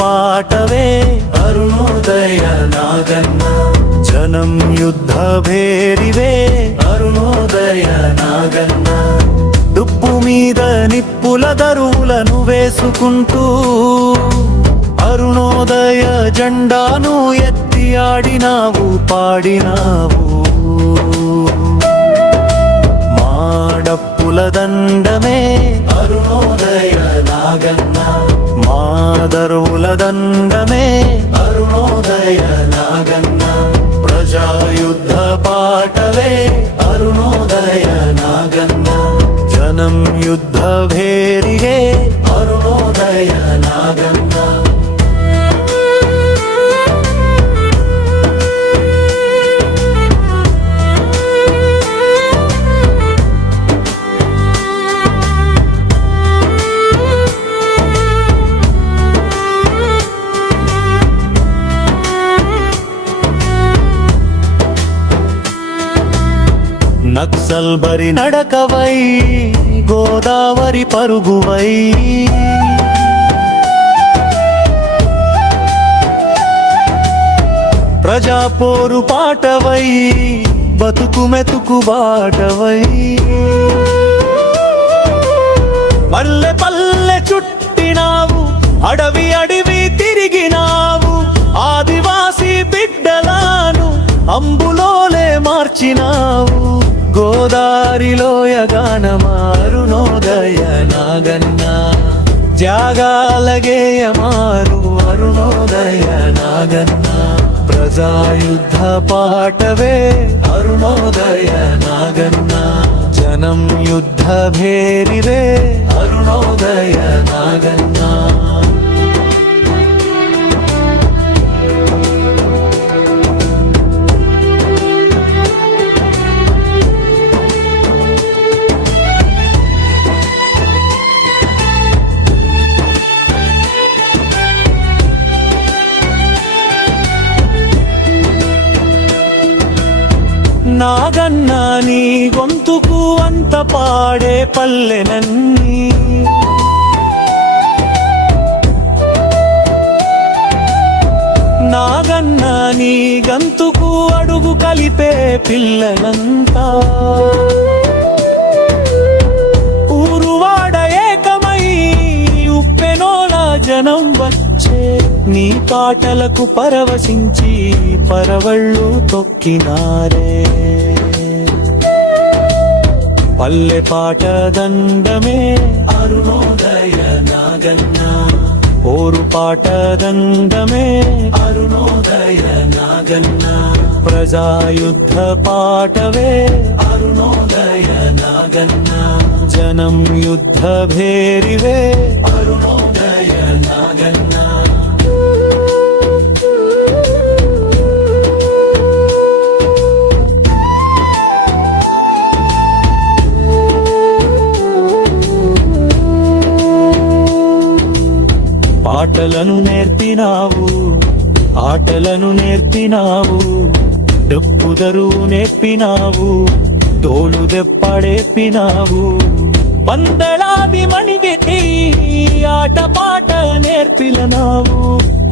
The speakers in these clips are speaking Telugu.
ಪಾಠವೇ ಅರುಣೋದಯ ನಾಗಣ್ಣ. జనం యుద్ధ భేరివే అరుణోదయ నాగన్న. దుప్పు మీద నిప్పుల దరువులను వేసుకుంటూ అరుణోదయ జెండాను ఎత్తి ఆడినావు పాడినావు. మాడప్పుల దండమే అరుణోదయ నాగన్న. మా దరువుల దండమే అరుణోదయ నాగన్న. ప్రజాయుద్ధ పాఠవే అరుణోదయ నాగన్న. జనం యుద్ధ భేరిగే అరుణోదయ నాగన్న. నక్సల్ బరి నడకవై గోదావరి పరుగువై. ప్రజా పోరు పాటవై బతుకు మెతుకు బాటవై. పల్లె పల్లె చుట్టినావు, అడవి అడవి తిరిగినావు. ఆదివాసి బిడ్డలాను అంబులోలే మార్చినావు. గోదారిలోయ గానమా అరుణోదయ నాగన్న. త్యాగాల గేయమారు అరుణోదయ నాగన్న. ప్రజాయుద్ధ పాఠవే అరుణోదయ నాగన్న. జనం యుద్ధ భేరివే అరుణోదయ నాగన్న. నాగన్న నీ గొంతుకు అంత పాడే పల్లెనన్నీ. నాగన్న నీ గంతుకు అడుగు కలిపే పిల్లలంతా. ఊరువాడ ఏకమై ఉప్పెనోల జనం వచ్చే నీ పాటలకు పరవశించి పరవళ్ళు తొక్కినారే. పల్లె పాట దండమే అరుణోదయ నాగన్న. పోరు పాట దండమే అరుణోదయ నాగన్న. ప్రజాయుద్ధ పాఠవే అరుణోదయ నాగన్న. జనం యుద్ధ భేరివే అరుణోదయ నాగన్న. పాటలను నేర్పినావు, ఆటలను నేర్పినావు. డప్పుదరు నేర్పినావు, తోలు దెప్పడేపినావు. వందలాది మణిగెత్తి ఆట పాట నేర్పిలనావు.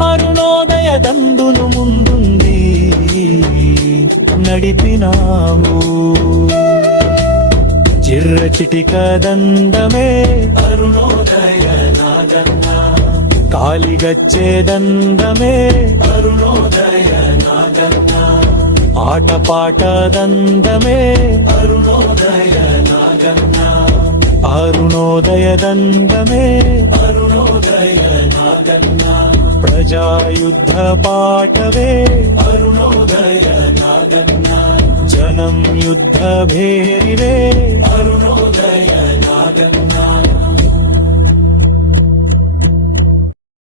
అరుణోదయ దందును ముందుంది నడిపినావు. చిర్ర చిటిక దండమే అరుణోదయ నాగన్న. కాలిగచ్చే దండమే అరుణోదయ నాగన్న. ఆట పాట దండమే అరుణోదయ నాగన్న. అరుణోదయ దండమే అరుణోదయ నాగన్న. ప్రజాయుద్ధ పాఠవే అరుణోదయ నాగన్న. జనం యుద్ధ భేరివే అరుణ